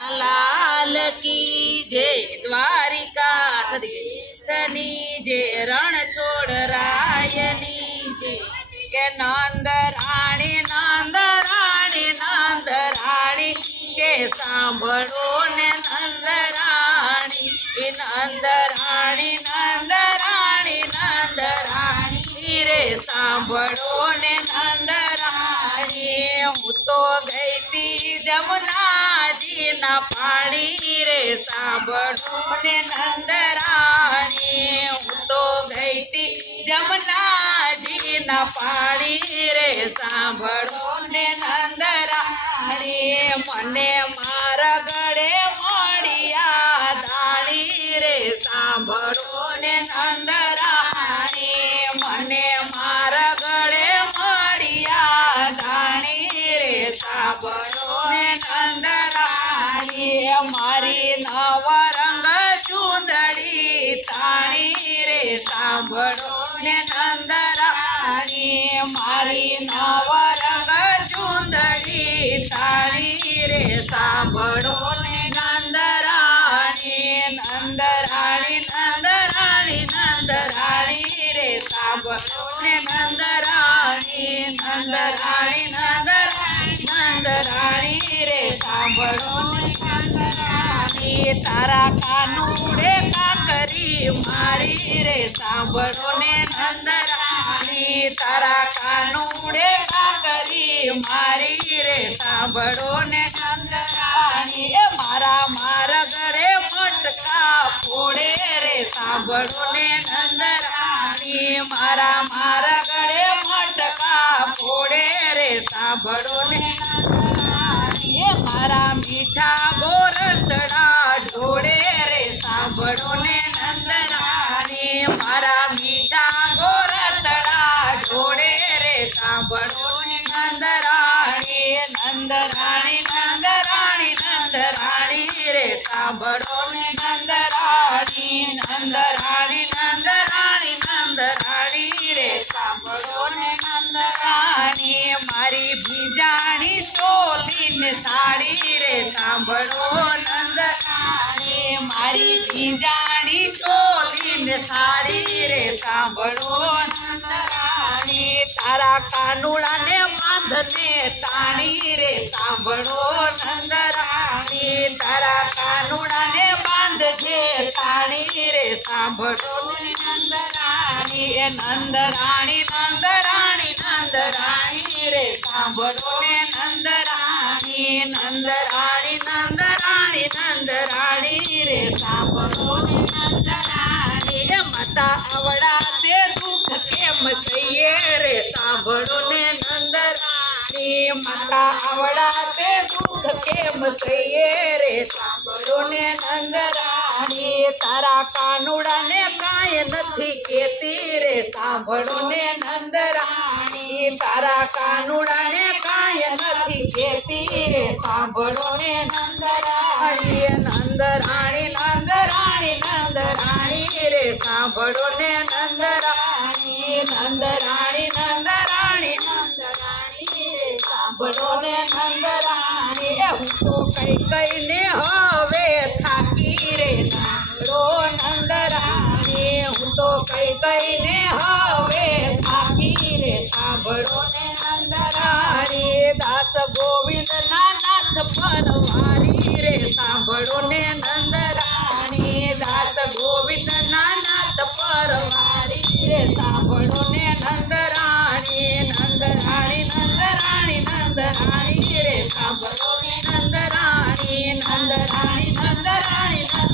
લાલ કી જય દ્વારિકા શની જે રણ છોડ રાયની જય કે નંદ રાણી નંદ રાણી નંદ રાણી કે સાંભળો ને નંદ રાણી એ નંદ રાણી નંદ રાણી નંદ રાણી રે સાંભળો ને નંદ રાણી હું તો ગઈ તી જમનાજી ના પાણી રે સાંભળો ને નંદ રાણી હું તો ગઈ તી જમનાજી ના પાણી રે સાંભળો ને નંદ રાણી મને મારા ગળે મળ્યા દાણી રે સાંભળો ને નંદ રાણી મારી નવ રંગ ચૂંદડી તાણી રે સાંભળો ને નંદ રાણી મારી નવ રંગ ચૂંદડી તાણી રે સાંભળો ને નંદ રાણી નંદ રાણી નંદ રાણી નંદ રાણી રે સાંભળો ને નંદ રાણી નંદ રાણી નંદ રાણી નંદ રાણી રે સાંભળો ને નંદ રાણી તારા કાનુડે કાકરી મારી રે સાંભળો ને નંદ રાણી તારા કાનુડે કાકરી મારી રે સાંભળો ને નંદ રાણી એ મારા મારા ઘરે મટકા ફોડે રે સાંભળો ને નંદ રાણી મારા મારા ઘરે મટકા ફોડે રે સાંભળો ને. મારા મીઠા ગોરસડા ઢોળે રે સાંભળો ને નંદરાની મારા મીઠા ગોરસડા ઢોળે રે સાંભળો ને નંદરાણી. નંદરાણી નંદરાણી નંદરાણી નંદ રાણી નંદ રાણી રે સાંભળો ને નંદ મારી ભીજાણી ચોલીને સાડી રે સાંભળો નંદ રાણી મારી ભીજાણી ચોલીને સાડી રે સાંભળો નંદ રાણી તારા કાનુડાને બાંધને તાણી રે સાંભળો નંદ રાણી તારા કાનુડાને છે કાણી રે, સાંભળો નંદરાણી, એ નંદરાણી નંદરાણી નંદરાણી રે, સાંભળો ને નંદરાણી નંદરાણી નંદરાણી નંદરાણી રે, સાંભળો ને નંદરાણી, એ માતા આવડા તે દુઃખ કેમ થઈએ રે, સાંભળો ને નંદ રાણી માતા આવડા તે દુઃખ કેમ સહીએ રે સાંભળો ને નંદ રાણી તારા કાનુડાને કાંઈ નથી કેતી રે સાંભળો ને નંદ રાણી તારા કાનુડાને કાંઈ નથી કેતી રે સાંભળો ને નંદ રાણી નંદ રાણી નંદ રાણી નંદ રાણી રે સાંભળો ને નંદ રાણી સાંભળો ને નંદ રાણી એ હું તો કઈ કઈને હવે થાકી રે સાંભળો નંદ રાણી હું તો કઈ કઈને હવે થાકી રે સાંભળો ને નંદ રાણી દાસ ગોવિંદ ના નાથ પરવારી રે સાંભળો ને નંદ રાણી દાસ ગોવિંદ ના નાથ પરવારી રે સાંભળો ને નંદ રાણી નંદ नंद रानी रे सांबरोनी नंद रानी नंद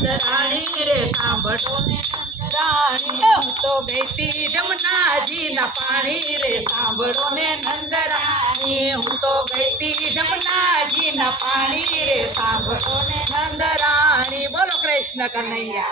रानी रे सांबरोनी नंदरानी हम तो बेटी जमुना जी न पानी रे सांबरो ने नंद रानी हम तो बेटी जमुना जी न पानी रे सांबरो ने नंद रानी बोलो कृष्ण कन्हैया।